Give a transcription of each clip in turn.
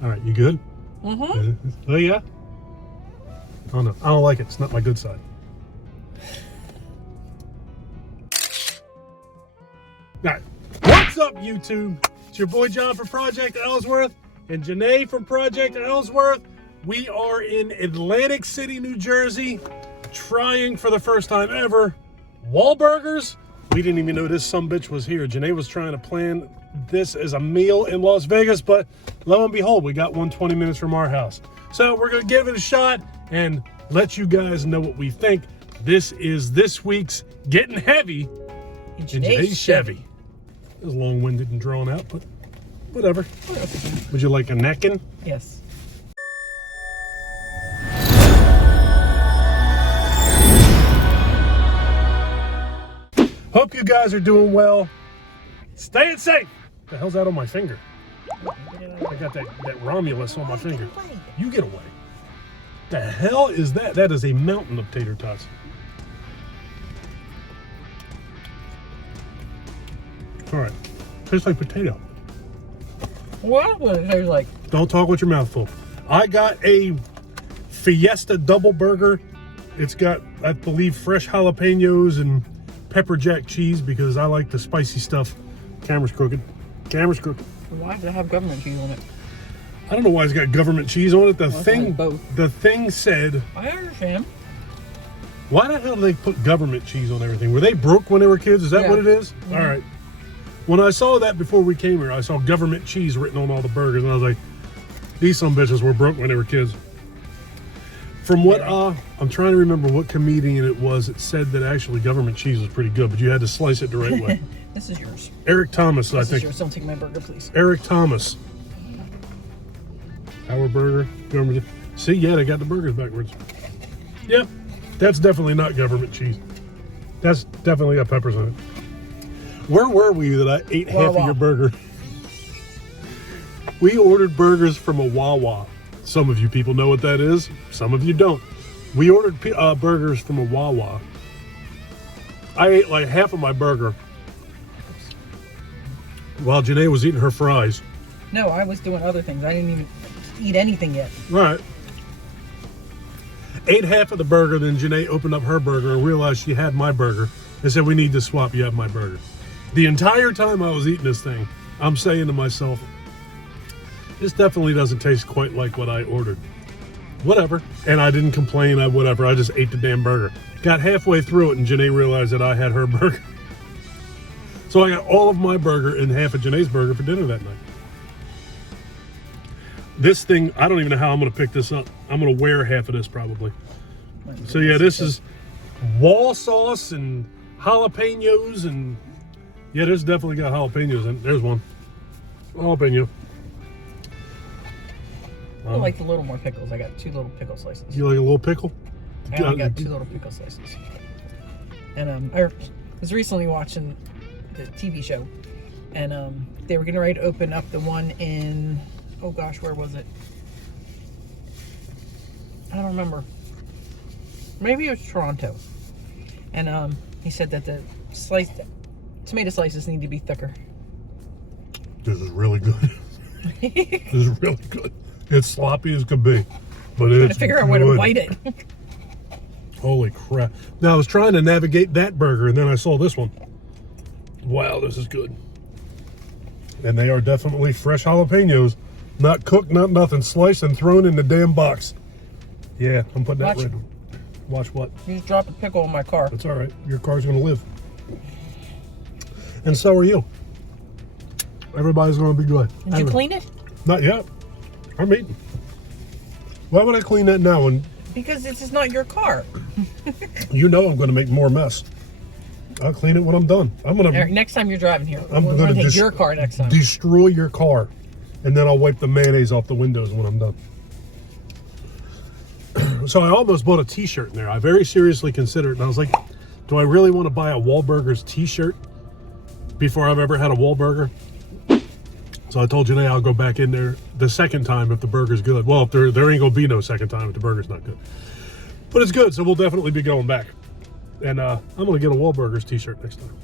All right, you good? Mm-hmm. Oh, yeah? Oh, no. I don't like it. It's not my good side. All right. What's up, YouTube? It's your boy John from Project Ellsworth and Janay from Project Ellsworth. We are in Atlantic City, New Jersey, trying for the first time ever Wahlburgers. We didn't even know this sumbitch was here. Janay was trying to plan this as a meal in Las Vegas, but lo and behold, we got one 20 minutes from our house. So we're gonna give it a shot and let you guys know what we think. This is this week's Getting Heavy in Janay's Chevy. It was long-winded and drawn out, but whatever. Would you like a napkin? Yes. Hope you guys are doing well. Staying safe. What the hell's that on my finger? I got that Romulus on my finger. You get away. The hell is that? That is a mountain of tater tots. All right. Tastes like potato. What does it taste like? Don't talk with your mouth full. I got a Fiesta double burger. It's got, I believe, fresh jalapenos and pepper jack cheese because I like the spicy stuff. Camera's crooked. Camera's crooked. Why does it have government cheese on it? I don't know why it's got government cheese on it. The both. The thing said. I understand. Why the hell do they put government cheese on everything? Were they broke when they were kids? Is that what it is? Mm-hmm. All right. When I saw that before we came here, I saw government cheese written on all the burgers, and I was like, these some bitches were broke when they were kids. From what I'm trying to remember what comedian it was that said that actually government cheese was pretty good, but you had to slice it the right way. This is yours. Eric Thomas, I think. This is yours. Don't take my burger, please. Eric Thomas. Our burger. Government. See, yeah, they got the burgers backwards. Yep, that's definitely not government cheese. That's definitely got peppers on it. Where were we that I ate half of your burger? We ordered burgers from a Wawa. Some of you people know what that is. Some of you don't. We ordered burgers from a Wawa. I ate like half of my burger while Janay was eating her fries. No, I was doing other things. I didn't even eat anything yet. Right. Ate half of the burger, then Janay opened up her burger and realized she had my burger and said, we need to swap, you have my burger. The entire time I was eating this thing, I'm saying to myself, this definitely doesn't taste quite like what I ordered. Whatever. And I didn't complain, whatever. I just ate the damn burger. Got halfway through it and Janay realized that I had her burger. So I got all of my burger and half of Janay's burger for dinner that night. This thing, I don't even know how I'm going to pick this up. I'm going to wear half of this probably. So yeah, this is wall sauce and jalapenos and yeah, this definitely got jalapenos in it. There's one. Jalapeno. I like a little more pickles. I got 2 little pickle slices. You like a little pickle? I only got 2 little pickle slices. And I was recently watching the TV show, and they were getting ready to open up the one in, oh gosh, where was it? I don't remember. Maybe it was Toronto. And he said that the tomato slices need to be thicker. This is really good. This is really good. It's sloppy as could be, but it's trying to figure out where to bite it. Holy crap. Now I was trying to navigate that burger and then I saw this one. Wow, this is good. And they are definitely fresh jalapenos. Not cooked, not nothing. Sliced and thrown in the damn box. Yeah, I'm putting that right. Watch what? You just dropped a pickle in my car. That's all right. Your car's going to live. And so are you. Everybody's going to be good. Did you clean it? Not yet. I'm eating. Why would I clean that now? Because this is not your car. You know I'm going to make more mess. I'll clean it when I'm done. Eric, next time you're driving here, I'm going to take your car next time. Destroy your car. And then I'll wipe the mayonnaise off the windows when I'm done. So I almost bought a t-shirt in there. I very seriously considered it. And I was like, do I really want to buy a Wahlburgers t-shirt before I've ever had a Wahlburger? So I told Janay I'll go back in there the second time if the burger's good. Well, if there ain't going to be no second time if the burger's not good. But it's good, so we'll definitely be going back. And I'm going to get a Wahlburgers t-shirt next time.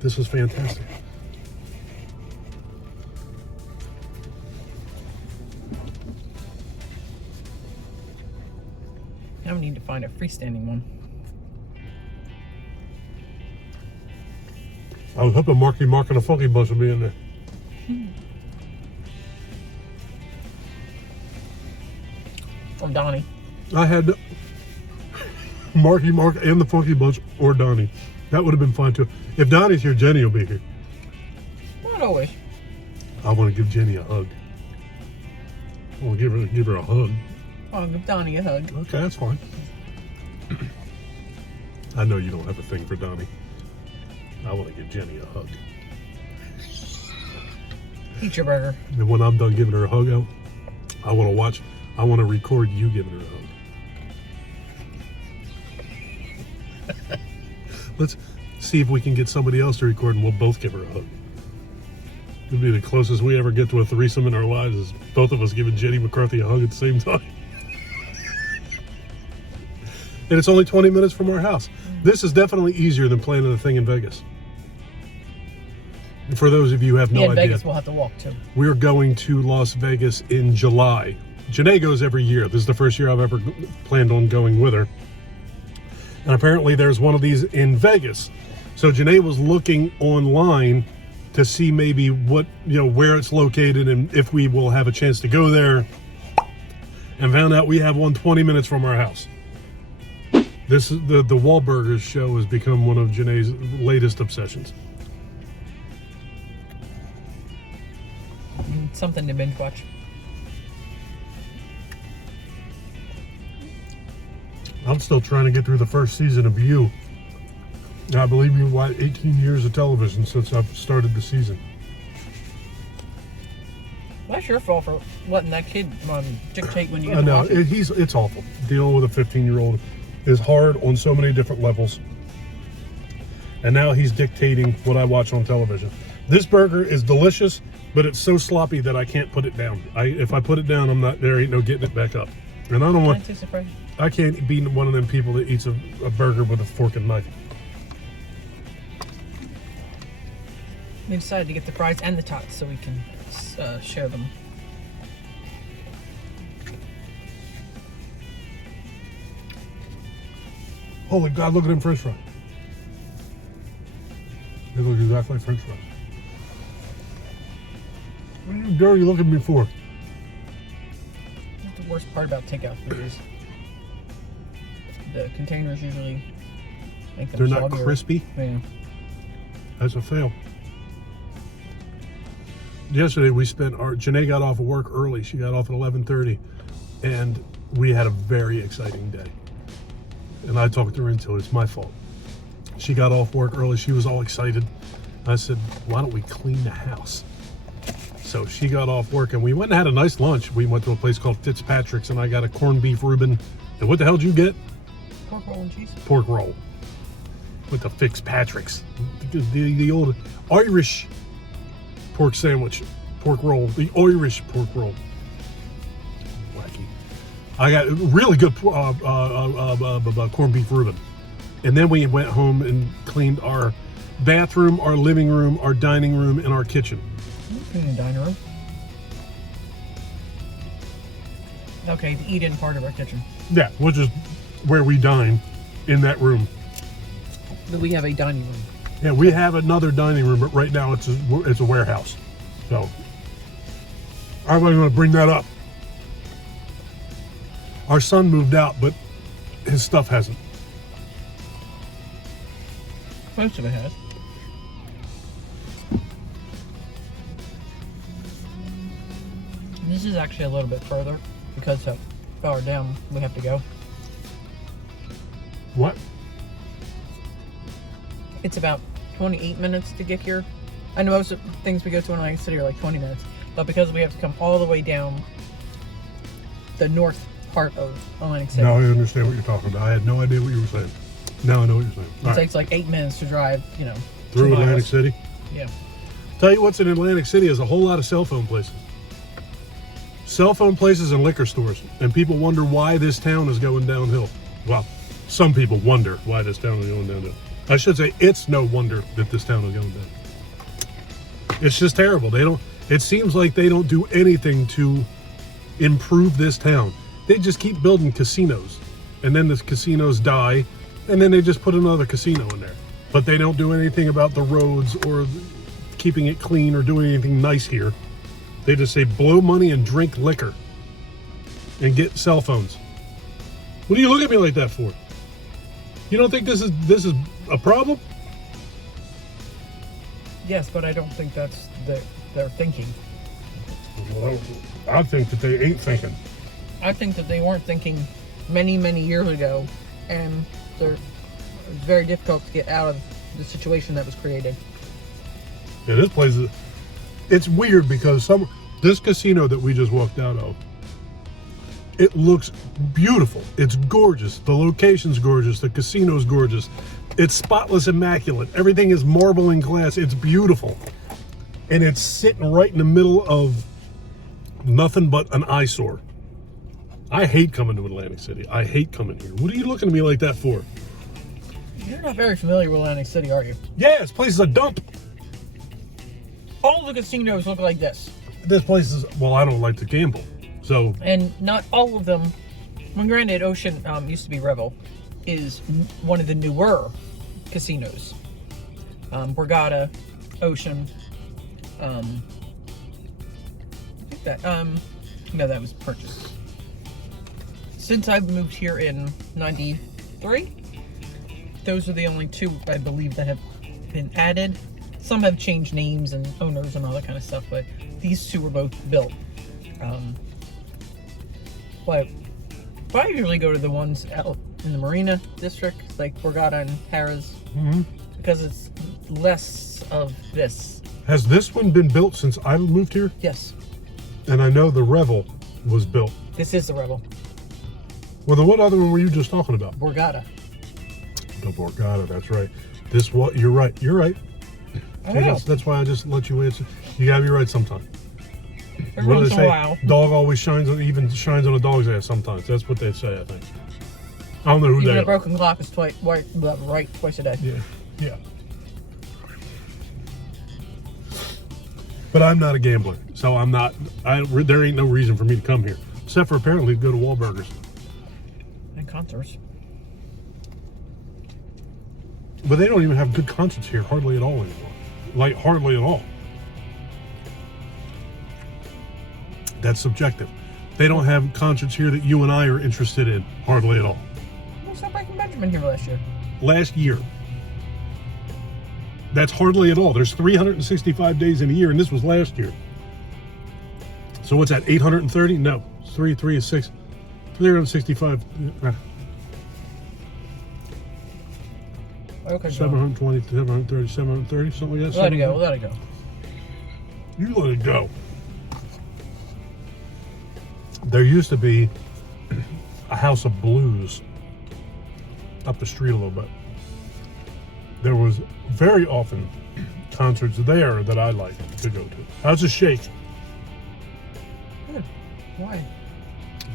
This is fantastic. Now we need to find a freestanding one. I was hoping Marky Mark and the Funky Bunch would be in there. Or Donnie. I had Marky Mark and the Funky Bunch or Donnie. That would have been fine too. If Donnie's here, Jenny will be here. Not always. I want to give Jenny a hug. I want to give her a hug. I'll give Donnie a hug. Okay, that's fine. I know you don't have a thing for Donnie. I want to give Jenny a hug. Eat your burger. And when I'm done giving her a hug out, I want to record you giving her a hug. Let's see if we can get somebody else to record and we'll both give her a hug. It'll be the closest we ever get to a threesome in our lives is both of us giving Jenny McCarthy a hug at the same time. And it's only 20 minutes from our house. This is definitely easier than planning a thing in Vegas. For those of you who have no in idea. Vegas we'll have to walk too. We're going to Las Vegas in July. Janay goes every year. This is the first year I've ever planned on going with her. And apparently there's one of these in Vegas. So Janay was looking online to see maybe what, where it's located and if we will have a chance to go there. And found out we have one 20 minutes from our house. This is the Wahlburgers show has become one of Janay's latest obsessions. Something to binge watch. I'm still trying to get through the first season of You. I believe you've watched 18 years of television since I've started the season. That's your fault for letting that kid dictate when you I get to know, watch it. it's awful. Dealing with a 15-year-old is hard on so many different levels. And now he's dictating what I watch on television. This burger is delicious, but it's so sloppy that I can't put it down. If I put it down, there ain't no getting it back up. And I don't want. I can't be one of them people that eats a burger with a fork and knife. We decided to get the fries and the tots so we can share them. Holy God, look at them French fries. They look exactly like French fries. What dare you look at me for? That's the worst part about takeout food is the containers usually make them They're not soggier. crispy? Yeah. That's a fail. Yesterday Janay got off of work early. She got off at 11:30 and we had a very exciting day. And I talked her into it. It's my fault. She got off work early. She was all excited. I said, why don't we clean the house? So she got off work and we went and had a nice lunch. We went to a place called Fitzpatrick's and I got a corned beef Reuben. And what the hell did you get? Pork roll and cheese. Pork roll. With the Fitzpatrick's. The old Irish pork sandwich. Pork roll. The Irish pork roll. Wacky. I got really good corned beef Reuben. And then we went home and cleaned our bathroom, our living room, our dining room, and our kitchen. In the dining room. Okay, the eat-in part of our kitchen. Yeah, which is where we dine, in that room. But we have a dining room. Yeah, we have another dining room, but right now it's a warehouse. So I wasn't going to bring that up. Our son moved out, but his stuff hasn't. Most of it has. This is actually a little bit further because how far down we have to go. What? It's about 28 minutes to get here. I know most of the things we go to in Atlantic City are like 20 minutes, but because we have to come all the way down the north part of Atlantic City. Now I understand what you're talking about. I had no idea what you were saying. Now I know what you're saying. It takes like 8 minutes to drive, through 2 miles. Atlantic City. Yeah. Tell you what's in Atlantic City is a whole lot of cell phone places. Cell phone places and liquor stores. And people wonder why this town is going downhill. Well, some people wonder why this town is going downhill. I should say it's no wonder that this town is going down. It's just terrible. It seems like they don't do anything to improve this town. They just keep building casinos. and then the casinos die, and then they just put another casino in there. But they don't do anything about the roads or keeping it clean or doing anything nice here. They just say blow money and drink liquor and get cell phones. What do you look at me like that for? You don't think this is a problem? Yes, but I don't think that's their thinking. Well, I think that they ain't thinking. I think that they weren't thinking many, many years ago, and it's very difficult to get out of the situation that was created. Yeah, this place is... It's weird because this casino that we just walked out of, it looks beautiful. It's gorgeous. The location's gorgeous. The casino's gorgeous. It's spotless, immaculate. Everything is marble and glass. It's beautiful. And it's sitting right in the middle of nothing but an eyesore. I hate coming to Atlantic City. I hate coming here. What are you looking at me like that for? You're not very familiar with Atlantic City, are you? Yeah, this place is a dump. All the casinos look like this. This place is... Well, I don't like to gamble. So... And not all of them... When granted, Ocean used to be Revel, is one of the newer casinos. Borgata, Ocean... I think that... no, that was purchased. Since I've moved here in 93, those are the only two, I believe, that have been added. Some have changed names and owners and all that kind of stuff, but these two were both built. But I usually go to the ones out in the Marina District, like Borgata and Harrah's, because it's less of this. Has this one been built since I moved here? Yes. And I know the Revel was built. This is the Revel. Well, then what other one were you just talking about? Borgata. The Borgata, that's right. This what? You're right. You're right. I know. That's why I just let you answer. You gotta be right sometime. Every once in a while. Dog always shines on a dog's ass sometimes. That's what they say, I think. I don't know who Even they a are. broken clock is right twice a day. Yeah. But I'm not a gambler, so I'm not. There ain't no reason for me to come here, except for apparently to go to Wahlburgers And concerts. But they don't even have good concerts here, hardly at all anymore. Like hardly at all. That's subjective. They don't have concerts here that you and I are interested in, hardly at all. We saw Breaking Benjamin here last year. Last year. That's hardly at all. There's 365 days in a year, and this was last year. So what's that, 830? No. 3 is 6. 365. Okay, 720, 730, 730, something like that. Let it go, let it go. You let it go. There used to be a House of Blues up the street a little bit. There was very often concerts there that I liked to go to. How's a shake? Good. Why?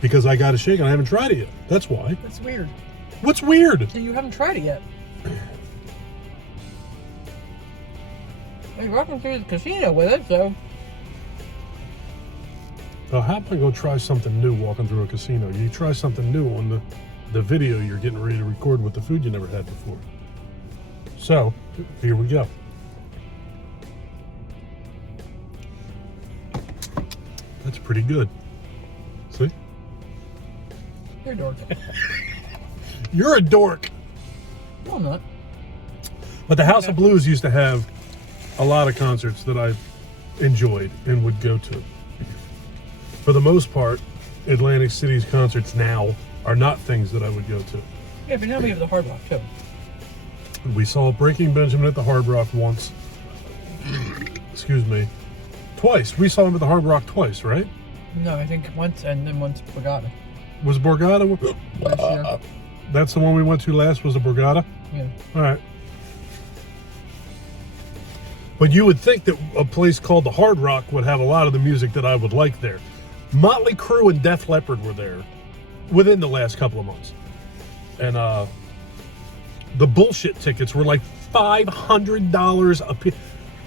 Because I got a shake and I haven't tried it yet. That's why. That's weird. What's weird? So you haven't tried it yet. You're walking through the casino with it, so... How am I going to try something new walking through a casino? You try something new on the video you're getting ready to record with the food you never had before. So, here we go. That's pretty good. See? You're a dork. You're a dork. No, I'm not. But the House of Blues used to have a lot of concerts that I enjoyed and would go to. For the most part, Atlantic City's concerts now are not things that I would go to. Yeah, but now we have the Hard Rock, too. We saw Breaking Benjamin at the Hard Rock once. Excuse me. Twice. We saw him at the Hard Rock twice, right? No, I think once, and then once Borgata. Was Borgata? Last year. That's the one we went to last, was the Borgata? Yeah. All right. But you would think that a place called the Hard Rock would have a lot of the music that I would like there. Motley Crue and Def Leppard were there within the last couple of months. And the bullshit tickets were like $500 a piece.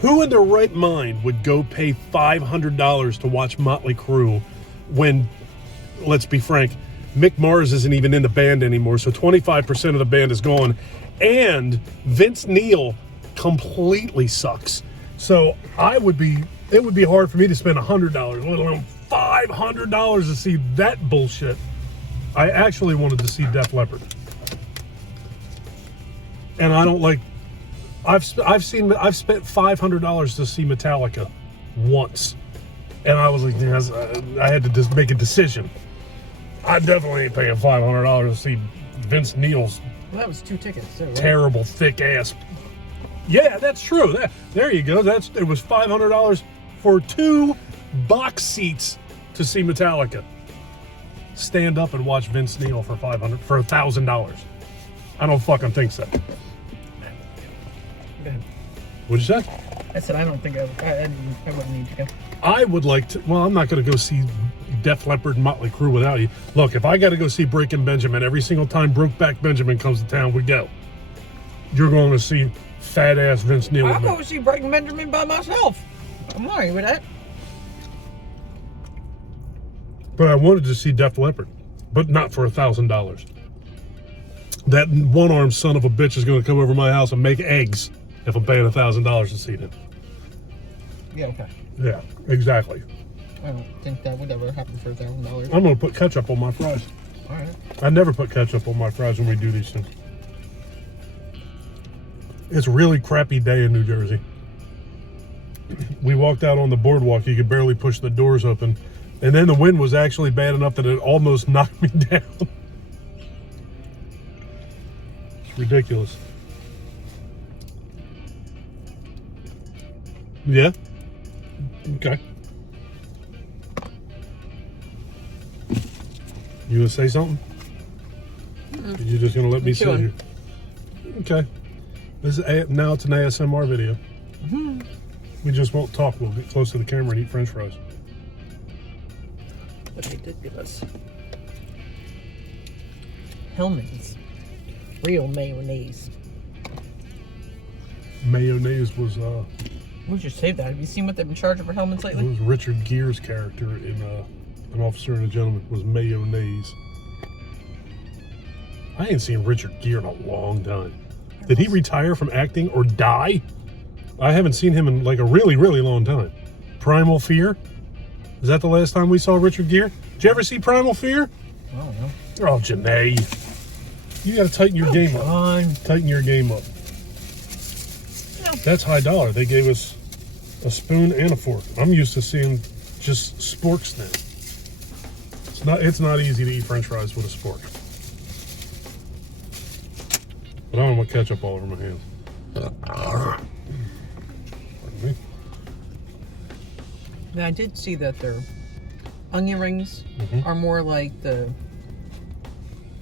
Who in their right mind would go pay $500 to watch Motley Crue when, let's be frank, Mick Mars isn't even in the band anymore, so 25% of the band is gone. And Vince Neil completely sucks. So it would be hard for me to spend $100, let alone $500 to see that bullshit. I actually wanted to see Def Leppard. And I don't like, I've spent $500 to see Metallica once. And I was like, yes, I had to just make a decision. I definitely ain't paying $500 to see Vince Neil's Well, that was 2 tickets, too, right? terrible, thick ass. Yeah, that's true. There you go. It was $500 for 2 box seats to see Metallica. Stand up and watch Vince Neil for $1,000. I don't fucking think so. Go ahead. What'd you say? I said I don't think I wouldn't need to go. I would like to. Well, I'm not going to go see Def Leppard and Motley Crue without you. Look, if I got to go see Breaking Benjamin every single time Brokeback Benjamin comes to town, we go. You're going to see fat ass Vince Neil. I'll go see Breaking Benjamin by myself. I'm all right with that. But I wanted to see Def Leppard, but not for $1,000. That one-armed son of a bitch is going to come over my house and make eggs if I'm paying $1,000 to see them. Yeah, okay. Yeah, exactly. I don't think that would ever happen for $1,000. I'm going to put ketchup on my fries. All right. I never put ketchup on my fries when we do these things. It's a really crappy day in New Jersey. We walked out on the boardwalk. You could barely push the doors open. And then the wind was actually bad enough that it almost knocked me down. It's ridiculous. Yeah? Okay. You gonna say something? Or you just gonna let me sit here? Okay. Now it's an ASMR video. Mm-hmm. We just won't talk. We'll get close to the camera and eat French fries. But they did give us Hellman's real mayonnaise. Mayonnaise was We'll just save that. Have you seen what they've been charging for Hellman's it lately? was Richard Gere's character in An Officer and a Gentleman was Mayonnaise. I ain't seen Richard Gere in a long time. Did he retire from acting or die? I haven't seen him in like a really, really long time. Primal Fear? Is that the last time we saw Richard Gere? Did you ever see Primal Fear? I don't know. Oh, Janay. You gotta tighten your game up. Tighten your game up. No. That's high dollar. They gave us a spoon and a fork. I'm used to seeing just sporks now. It's not easy to eat French fries with a spork. But I don't want ketchup all over my hands. Pardon me. Now, I did see that their onion rings are more like the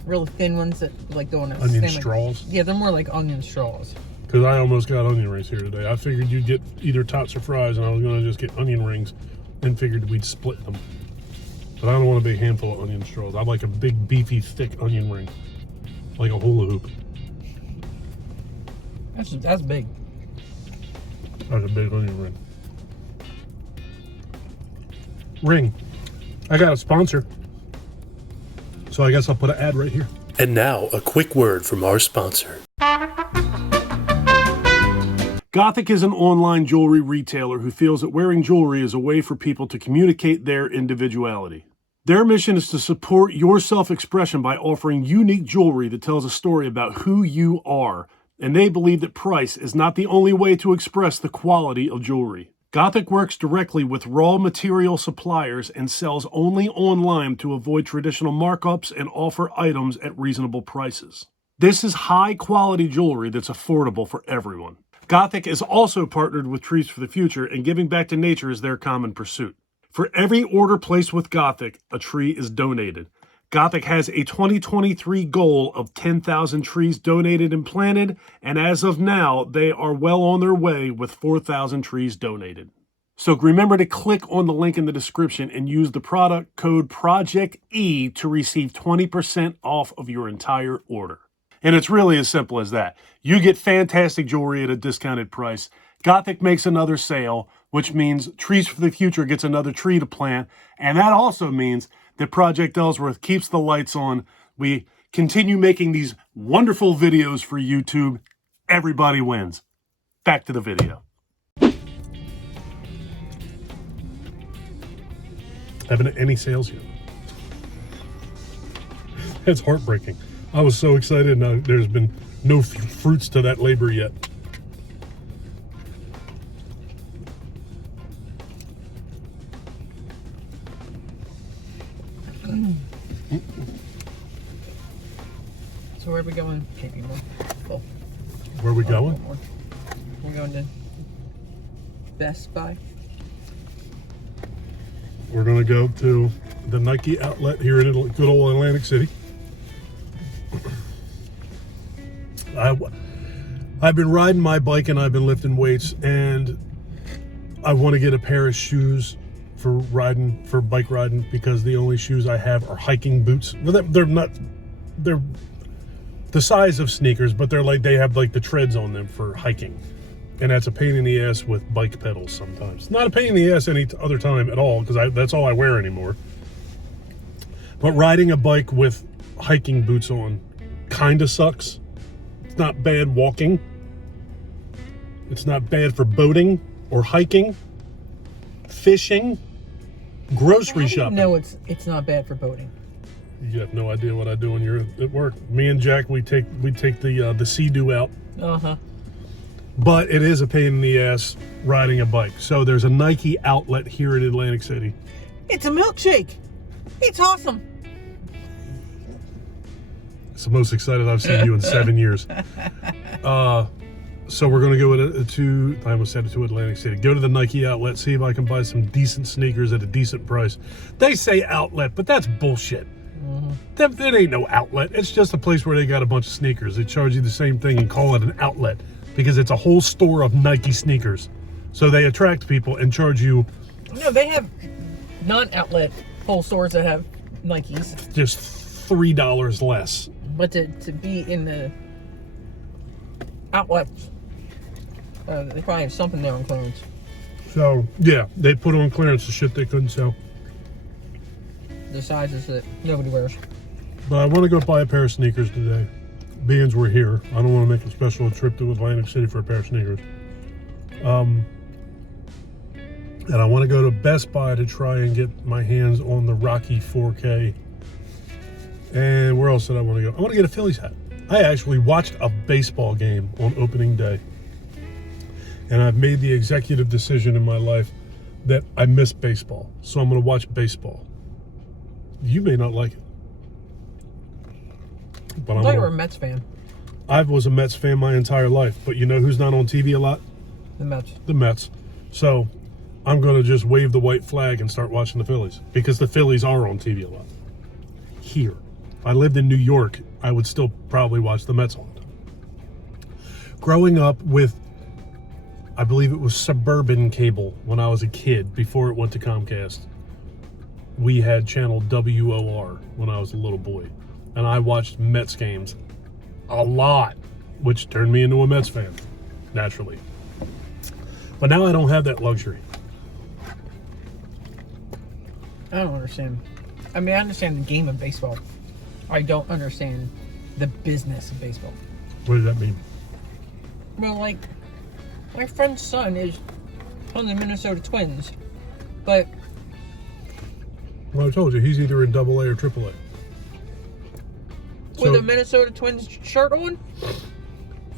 real thin ones that like go in a Onion sandwich. straws? Yeah, they're more like onion straws. Because I almost got onion rings here today. I figured you'd get either tots or fries, and I was going to just get onion rings and figured we'd split them. But I don't want a big handful of onion straws. I like a big, beefy, thick onion ring. Like a hula hoop. That's big. That's a big onion ring. Ring. I got a sponsor. So I guess I'll put an ad right here. And now, a quick word from our sponsor. Gothic is an online jewelry retailer who feels that wearing jewelry is a way for people to communicate their individuality. Their mission is to support your self-expression by offering unique jewelry that tells a story about who you are, and they believe that price is not the only way to express the quality of jewelry. Gothic works directly with raw material suppliers and sells only online to avoid traditional markups and offer items at reasonable prices. This is high-quality jewelry that's affordable for everyone. Gothic is also partnered with Trees for the Future, and giving back to nature is their common pursuit. For every order placed with Gothic, a tree is donated. Gothic has a 2023 goal of 10,000 trees donated and planted, and as of now, they are well on their way with 4,000 trees donated. So remember to click on the link in the description and use the product code PROJECTE to receive 20% off of your entire order. And it's really as simple as that. You get fantastic jewelry at a discounted price. Gothic makes another sale, which means Trees for the Future gets another tree to plant, and that also means that Project Ellsworth keeps the lights on. We continue making these wonderful videos for YouTube. Everybody wins. Back to the video. Haven't any sales yet. That's heartbreaking. I was so excited, and there's been no fruits to that labor yet. So where are we going? Can't be more. Oh. Where are we going? We're going to Best Buy. We're going to go to the Nike outlet here in good old Atlantic City. I've been riding my bike and I've been lifting weights, and I want to get a pair of shoes for bike riding, because the only shoes I have are hiking boots. Well, they're the size of sneakers, but they have the treads on them for hiking. And that's a pain in the ass with bike pedals sometimes. Not a pain in the ass any other time at all, because that's all I wear anymore. But riding a bike with hiking boots on kind of sucks. It's not bad walking. It's not bad for boating or hiking, fishing, grocery shopping. No, it's not bad for boating. You have no idea what I do when you're at work. Me and Jack, we take the Sea-Doo out. Uh-huh. But it is a pain in the ass riding a bike. So there's a Nike outlet here in Atlantic City. It's a milkshake. It's awesome. It's the most excited I've seen you in 7 years. So we're going to go I almost said it, to Atlantic City. Go to the Nike outlet, see if I can buy some decent sneakers at a decent price. They say outlet, but that's bullshit. Mm-hmm. That ain't no outlet. It's just a place where they got a bunch of sneakers. They charge you the same thing and call it an outlet, because it's a whole store of Nike sneakers. So they attract people and charge you. No, they have non-outlet whole stores that have Nikes. Just $3 less. But to be in the outlets, they probably have something there on clearance. So, yeah, they put on clearance the shit they couldn't sell. The sizes that nobody wears. But I want to go buy a pair of sneakers today. Being we're here, I don't want to make a special trip to Atlantic City for a pair of sneakers. And I want to go to Best Buy to try and get my hands on the Rocky 4K. And where else did I want to go? I want to get a Phillies hat. I actually watched a baseball game on opening day. And I've made the executive decision in my life that I miss baseball. So I'm going to watch baseball. You may not like it. But I thought you were a Mets fan. I was a Mets fan my entire life. But you know who's not on TV a lot? The Mets. The Mets. So I'm going to just wave the white flag and start watching the Phillies, because the Phillies are on TV a lot. Here. If I lived in New York, I would still probably watch the Mets all the time. Growing up with, I believe it was Suburban Cable when I was a kid, before it went to Comcast, we had channel WOR when I was a little boy. And I watched Mets games a lot, which turned me into a Mets fan, naturally. But now I don't have that luxury. I don't understand. I mean, I understand the game of baseball. I don't understand the business of baseball. What does that mean? Well, like, my friend's son is on the Minnesota Twins, but... Well, I told you, he's either in AA or AAA. With a Minnesota Twins shirt on?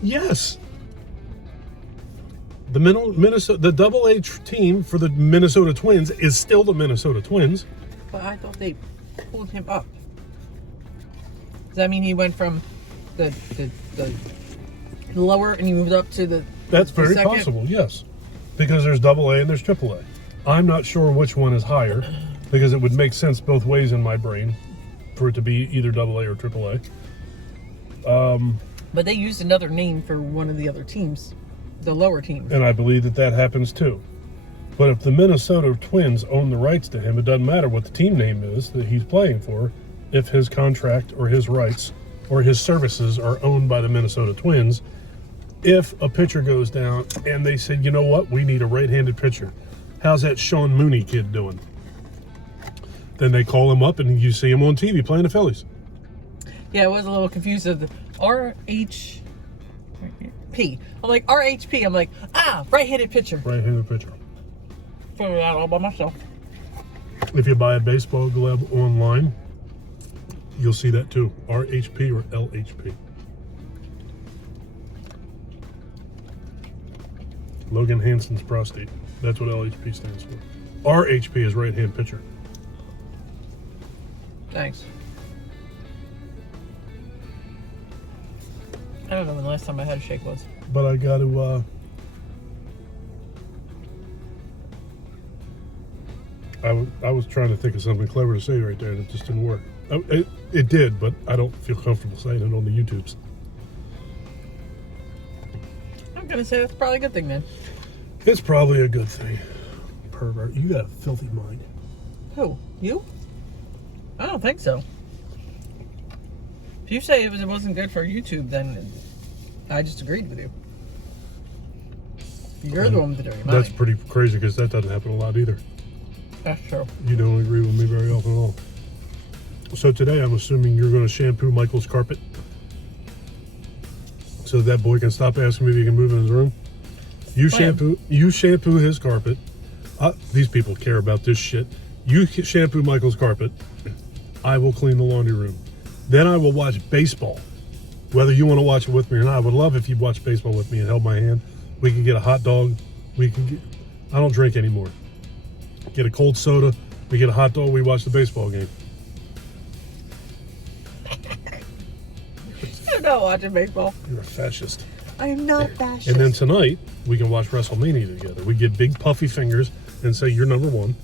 Yes. The AA team for the Minnesota Twins is still the Minnesota Twins. But I thought they pulled him up. Does that mean he went from the lower and he moved up to the That's very second? possible, yes. Because there's AA and there's AAA. I'm not sure which one is higher, because it would make sense both ways in my brain for it to be either AA or AAA. But they used another name for one of the other teams, the lower teams. And I believe that happens too. But if the Minnesota Twins own the rights to him, it doesn't matter what the team name is that he's playing for. If his contract or his rights or his services are owned by the Minnesota Twins, if a pitcher goes down and they said, you know what, we need a right-handed pitcher. How's that Sean Mooney kid doing? Then they call him up and you see him on TV playing the Phillies. Yeah, I was a little confused of the RHP. I'm like, RHP. I'm like, right-handed pitcher. Right-handed pitcher. Figured it out all by myself. If you buy a baseball glove online, you'll see that too. RHP or LHP. Logan Hansen's prostate. That's what LHP stands for. RHP is right-hand pitcher. Thanks. I don't know when the last time I had a shake was. But I got to, I was trying to think of something clever to say right there, and it just didn't work. It did, but I don't feel comfortable saying it on the YouTubes. I'm gonna say that's probably a good thing then. It's probably a good thing. Pervert. You got a filthy mind. Who? You? I don't think so. If you say it wasn't good for YouTube, then I just agreed with you. You're the one with the dirty mind. That's pretty crazy because that doesn't happen a lot either. That's true. You don't agree with me very often at all. So today I'm assuming you're going to shampoo Michael's carpet so that boy can stop asking me if he can move in his room. You shampoo his carpet. These people care about this shit. You shampoo Michael's carpet. I will clean the laundry room. Then I will watch baseball. Whether you want to watch it with me or not, I would love if you'd watch baseball with me and held my hand. We can get a hot dog. I don't drink anymore. Get a cold soda. We get a hot dog. We watch the baseball game. You're not watching baseball. You're a fascist. I am not fascist. And then tonight, we can watch Wrestlemania together. We get big puffy fingers and say, you're number one.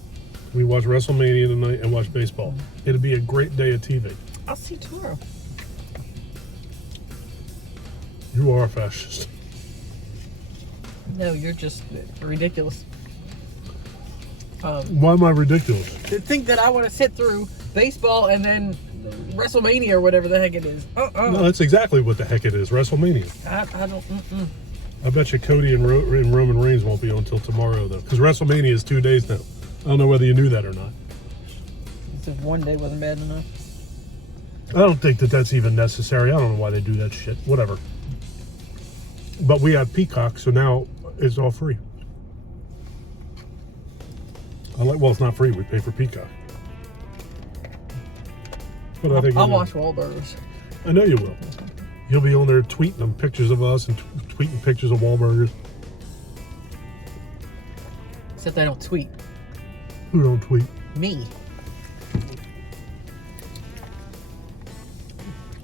We watch Wrestlemania tonight and watch baseball. It'll be a great day of TV. I'll see you tomorrow. You are a fascist. No, you're just ridiculous. Why am I ridiculous? To think that I want to sit through baseball and then Wrestlemania or whatever the heck it is. No, that's exactly what the heck it is. Wrestlemania. I don't. I bet you Cody and Roman Reigns won't be on until tomorrow, though. Because Wrestlemania is 2 days now. I don't know whether you knew that or not. If one day wasn't bad enough. I don't think that that's even necessary. I don't know why they do that shit. Whatever. But we have Peacock, so now it's all free. Well, it's not free. We pay for Peacock. But I think I'll watch Wahlburgers. I know you will. You'll be on there tweeting them pictures of us and tweeting pictures of Wahlburgers. Except I don't tweet. Who don't tweet? Me.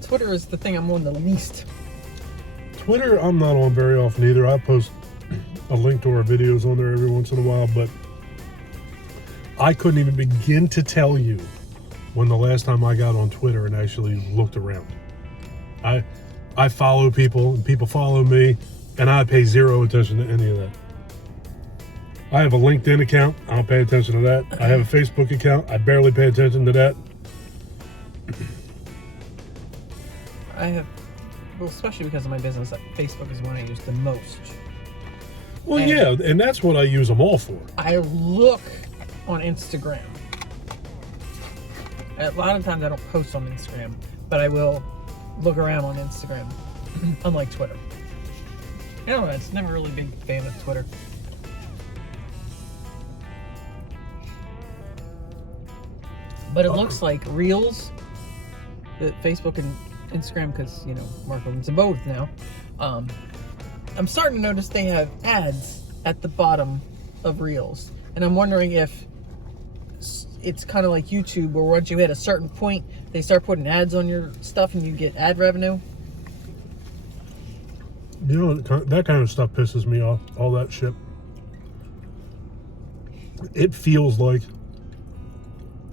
Twitter is the thing I'm on the least. Twitter, I'm not on very often either. I post a link to our videos on there every once in a while, but I couldn't even begin to tell you when the last time I got on Twitter and actually looked around. I follow people and people follow me, and I pay zero attention to any of that. I have a LinkedIn account. I don't pay attention to that. I have a Facebook account. I barely pay attention to that. I have, well, especially because of my business, Facebook is one I use the most. Well, yeah, and that's what I use them all for. I look on Instagram. A lot of times I don't post on Instagram, but I will look around on Instagram, unlike Twitter. I don't know, it's never really a big fan of Twitter. But it looks like Reels, that Facebook and Instagram, because, you know, Mark owns them both now. I'm starting to notice they have ads at the bottom of Reels. And I'm wondering if it's kind of like YouTube, where once you hit a certain point, they start putting ads on your stuff and you get ad revenue. You know, that kind of stuff pisses me off, all that shit. It feels like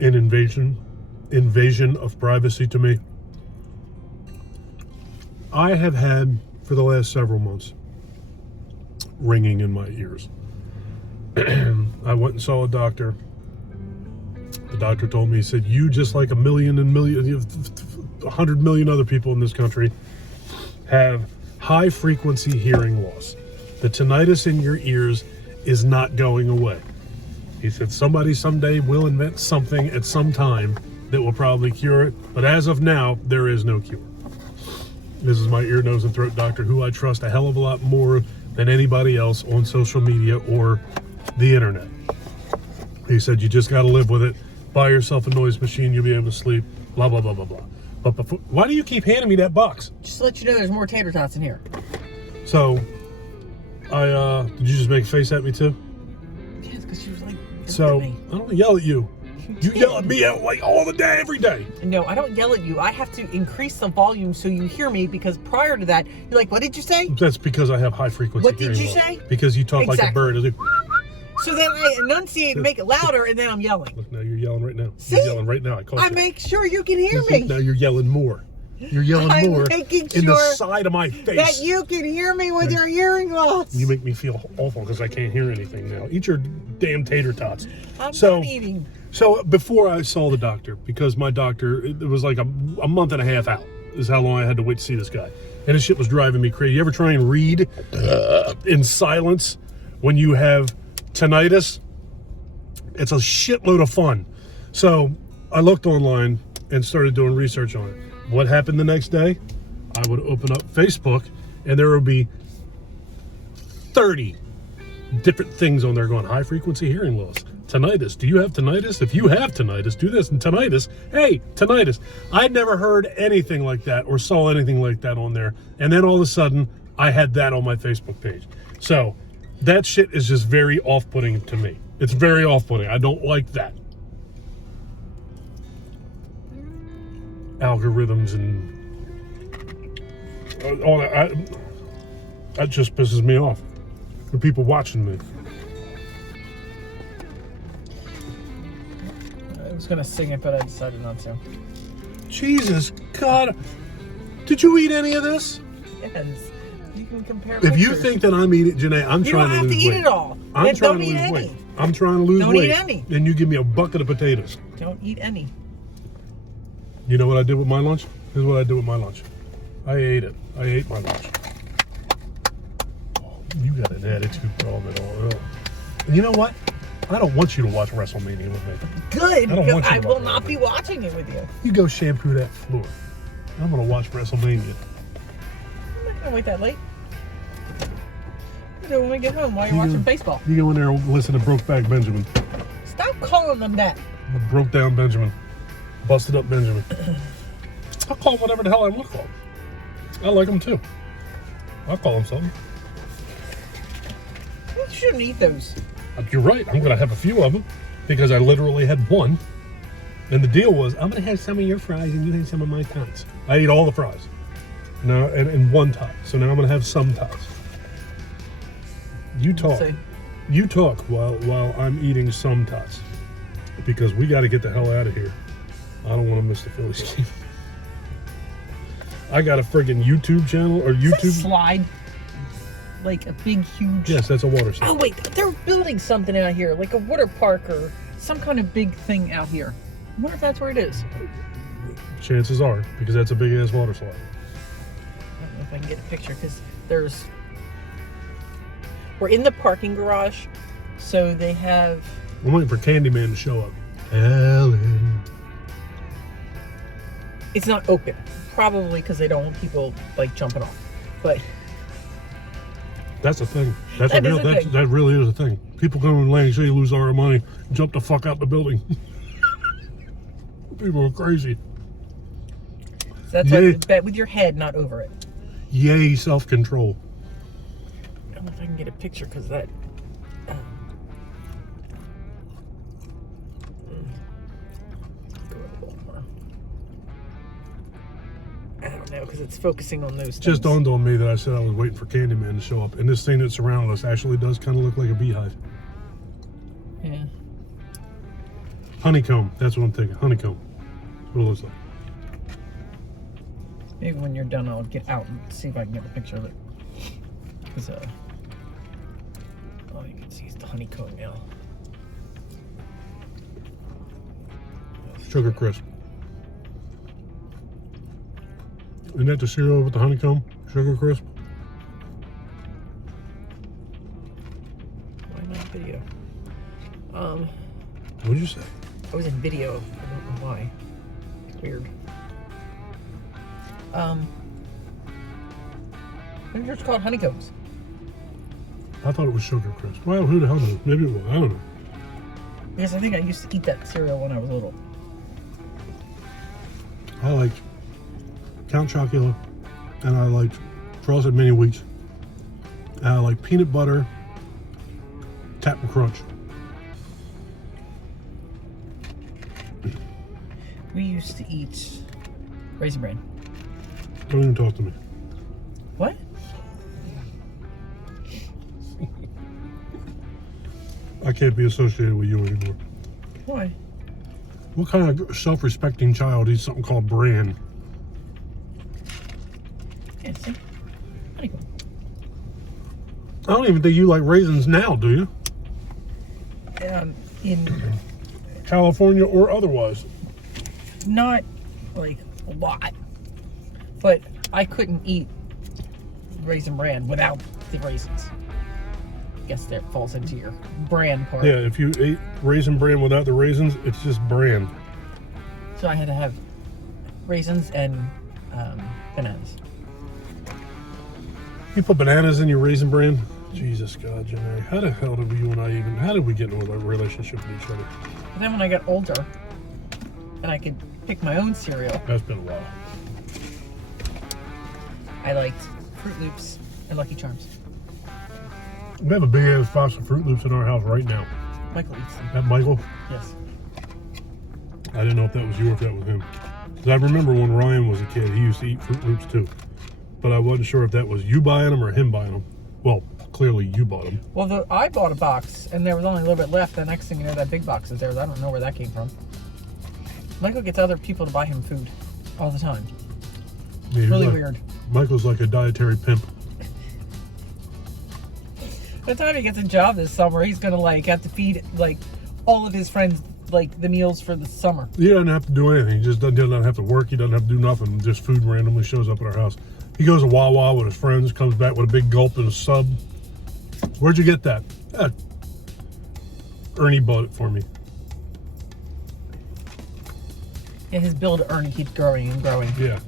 an invasion of privacy to me. I have had, for the last several months, ringing in my ears. I went and saw a doctor. The doctor told me, he said, you, just like 100 million other people in this country, have high frequency hearing loss. The tinnitus in your ears is not going away. He said somebody someday will invent something at some time that will probably cure it. But as of now, there is no cure. This is my ear, nose, and throat doctor, who I trust a hell of a lot more than anybody else on social media or the internet. He said you just got to live with it. Buy yourself a noise machine, you'll be able to sleep, blah, blah, blah, blah, blah. But before, why do you keep handing me that box? Just to let you know there's more tater tots in here. So, did you just make a face at me too? Yes, because she was like, So, me. I don't yell at you. You yell at me like all the day, every day. No, I don't yell at you. I have to increase the volume so you hear me, because prior to that, you're like, what did you say? That's because I have high frequency What hearing did you loss. say? Because you talk like a bird. It's like, So then I enunciate and make it louder, and then I'm yelling. look, now you're yelling right now. See? You're yelling right now. I caught I you. make sure you can hear See, me. now you're yelling more. You're yelling I'm more making in the sure side of my face. That you can hear me with your hearing loss. You make me feel awful because I can't hear anything now. Eat your damn tater tots. I'm So- not eating. So before I saw the doctor, because my doctor, it was like a month and a half out, is how long I had to wait to see this guy. And his shit was driving me crazy. You ever try and read in silence when you have tinnitus? It's a shitload of fun. So I looked online and started doing research on it. What happened the next day? I would open up Facebook and there would be 30 different things on there going, high frequency hearing loss, tinnitus. Do you have tinnitus? If you have tinnitus, do this. And tinnitus, hey, tinnitus. I'd never heard anything like that or saw anything like that on there. And then all of a sudden, I had that on my Facebook page. So that shit is just very off-putting to me. It's very off-putting. I don't like that. Algorithms and all that just pisses me off. The people watching me. I was going to sing it, but I decided not to. Jesus God. Did you eat any of this? Yes. You can compare If you pictures. think that I'm eating, Janay, I'm You trying don't have to to lose eat weight. it all. I'm Then trying don't to eat lose any. weight. I'm trying to lose Don't weight. eat any. And you give me a bucket of potatoes. Don't eat any. You know what I did with my lunch? Here's what I did with my lunch. I ate it. I ate my lunch. Oh, you got an attitude problem at all. And you know what? I don't want you to watch WrestleMania with me. Good, I don't because want you I to will watch not it. be watching it with you. You go shampoo that floor. I'm going to watch WrestleMania. I'm not going to wait that late. I'm going to do it when we get home while you're You watching go- baseball. You go in there and listen to Brokeback Benjamin. Stop calling them that. Broke down Benjamin. Busted up Benjamin. I'll call him whatever the hell I want to call him. I like him too. I'll call him something. You shouldn't eat those. You're right. I'm going to have a few of them because I literally had one. And the deal was, I'm going to have some of your fries and you have some of my tots. I ate all the fries. Now, and one tot. So now I'm going to have some tots. You talk. See. You talk while I'm eating some tots. Because we got to get the hell out of here. I don't want to miss the Phillies game. I got a friggin' YouTube channel or Is that YouTube. slide? Like a big, huge... Yes, that's a water slide. Oh, wait. They're building something out here. Like a water park or some kind of big thing out here. I wonder if that's where it is. Chances are, because that's a big ass water slide. I don't know if I can get a picture because there's... We're in the parking garage, so they have... I'm waiting for Candyman to show up. Ellen. It's not open. Probably because they don't want people, like, jumping off. But... That's a thing. That's That a is real. a That's, thing. that really is a thing. People come in Lang, say you lose all their money, jump the fuck out the building. People are crazy. That's Yeah. what, bet with your head, not over it. Yay, self-control. I don't know if I can get a picture because of that. Go a little more. I don't know because it's focusing on those. It just things. dawned on me that I said I was waiting for Candyman to show up, and this thing that surrounded us actually does kind of look like a beehive. Yeah. Honeycomb. That's what I'm thinking. Honeycomb. That's what it looks like. Maybe when you're done, I'll get out and see if I can get a picture of it. Because all you can see is the honeycomb now. Sugar crisp. Isn't that the cereal with the honeycomb? Sugar crisp? Why not video? What did you say? I was in video. I don't know why. It's weird. They're just called honeycombs. I thought it was Sugar Crisp. Well, who the hell knows? Maybe it was. I don't know. Because I think I used to eat that cereal when I was little. I liked Count Chocula, and I liked Frosted Mini Wheats, and I like peanut butter, Captain Crunch. We used to eat Raisin Bran. Don't even talk to me. What? I can't be associated with you anymore. Why? What kind of self-respecting child eats something called bran? Yeah, see? Honeycomb. I don't even think you like raisins now, do you? In California or otherwise. not like a lot, but I couldn't eat Raisin Bran without the raisins. Guess that falls into your bran part. Yeah, if you ate Raisin Bran without the raisins, it's just bran. So I had to have raisins and bananas. You put bananas in your Raisin Bran? Jesus God, Janay. How the hell did you and I even, how did we get into a relationship with each other? But then when I got older and I could pick my own cereal, That's been a while. I liked Fruit Loops and Lucky Charms. We have a big ass box of Fruit Loops in our house right now. Michael eats them. That Michael? Yes. I didn't know if that was you or if that was him. Because I remember when Ryan was a kid, he used to eat Fruit Loops too. But I wasn't sure if that was you buying them or him buying them. Well, clearly you bought them. Well, I bought a box and there was only a little bit left. The next thing you know, that big box is there. I don't know where that came from. Michael gets other people to buy him food all the time. Yeah, Really like, weird. Michael's like a dietary pimp. By the time he gets a job this summer, he's gonna like have to feed like all of his friends like the meals for the summer. He doesn't have to do anything. He just doesn't have to work. He doesn't have to do nothing. Just food randomly shows up at our house. He goes to Wawa with his friends, comes back with a big gulp and a sub. Where'd you get that? Ernie bought it for me. Yeah, his bill to Ernie keeps growing and growing. Yeah.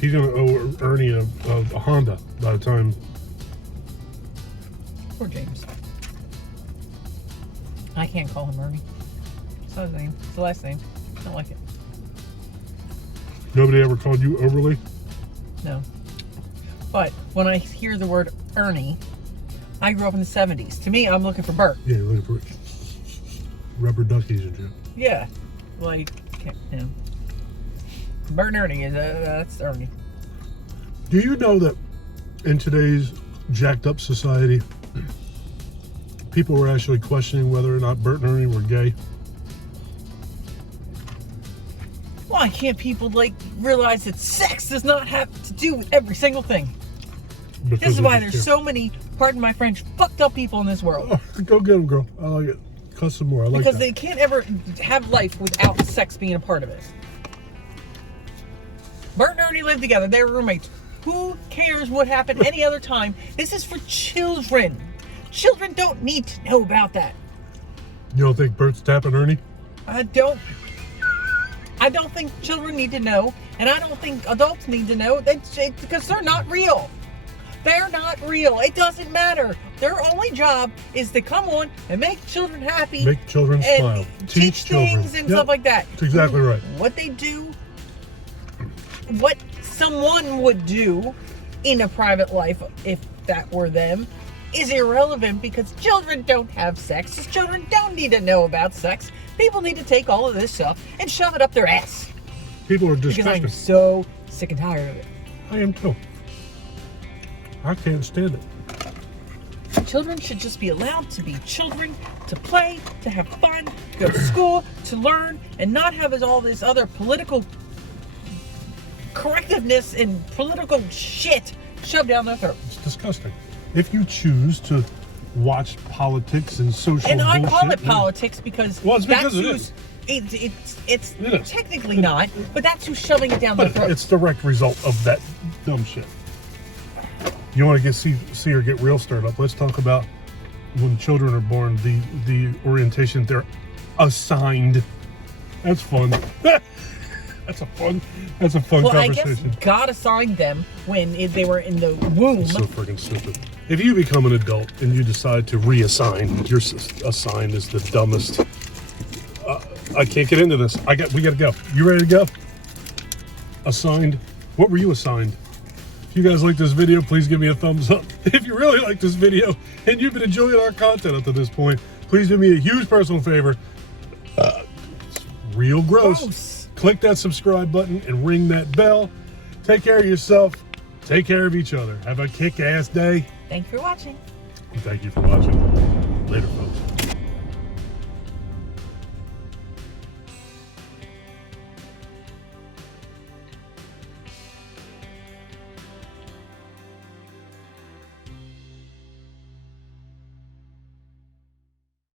He's going to owe Ernie a Honda by the time. Poor James. I can't call him Ernie. It's not his name. It's the last name. I don't like it. Nobody ever called you Overly? No. But when I hear the word Ernie, I grew up in the 70s. To me, I'm looking for Bert. Yeah, looking for rubber duckies and shit. Yeah. Like, yeah. Bert and Ernie, that's Ernie. Do you know that in today's jacked up society, people were actually questioning whether or not Bert and Ernie were gay? Why can't people like realize that sex does not have to do with every single thing? Because This is they why just there's can't. so many, pardon my French, fucked up people in this world. Oh, go get them, girl. I like it. Cuss some more. I like Because that. they can't ever have life without sex being a part of it. Bert and Ernie lived together. They were roommates. Who cares what happened any other time? This is for children. Children don't need to know about that. You don't think Bert's tapping Ernie? I don't think children need to know, and I don't think adults need to know because they're not real. They're not real. It doesn't matter. Their only job is to come on and make children happy. Make children and smile. Teach children. things and Yep, stuff like that. That's exactly right. What they do, what someone would do in a private life if that were them, is irrelevant because children don't have sex. Children don't need to know about sex. People need to take all of this stuff and shove it up their ass. People are Because disgusting. I'm so sick and tired of it. I am too. I can't stand it. Children should just be allowed to be children, to play, to have fun, to go to school, to learn, and not have all this other political correctiveness and political shit shoved down their throat. It's disgusting. If you choose to watch politics and social And I call bullshit, it politics because Well, it's because that's it who's is. it's It is. technically not, but that's who's shoving it down their but throat. it's direct result of that dumb shit. You want to see her get real stirred up? Let's talk about when children are born, the orientation they're assigned. That's fun. That's a fun Well, I conversation. guess God assigned them when they were in the womb. So freaking stupid. If you become an adult and you decide to reassign, you're assigned is the dumbest. I can't get into this. We gotta go. You ready to go? Assigned. What were you assigned? If you guys like this video, please give me a thumbs up. If you really like this video and you've been enjoying our content up to this point, please do me a huge personal favor. It's real gross. Click that subscribe button and ring that bell. Take care of yourself. Take care of each other. Have a kick-ass day. Thank you for watching. And thank you for watching. Later, folks.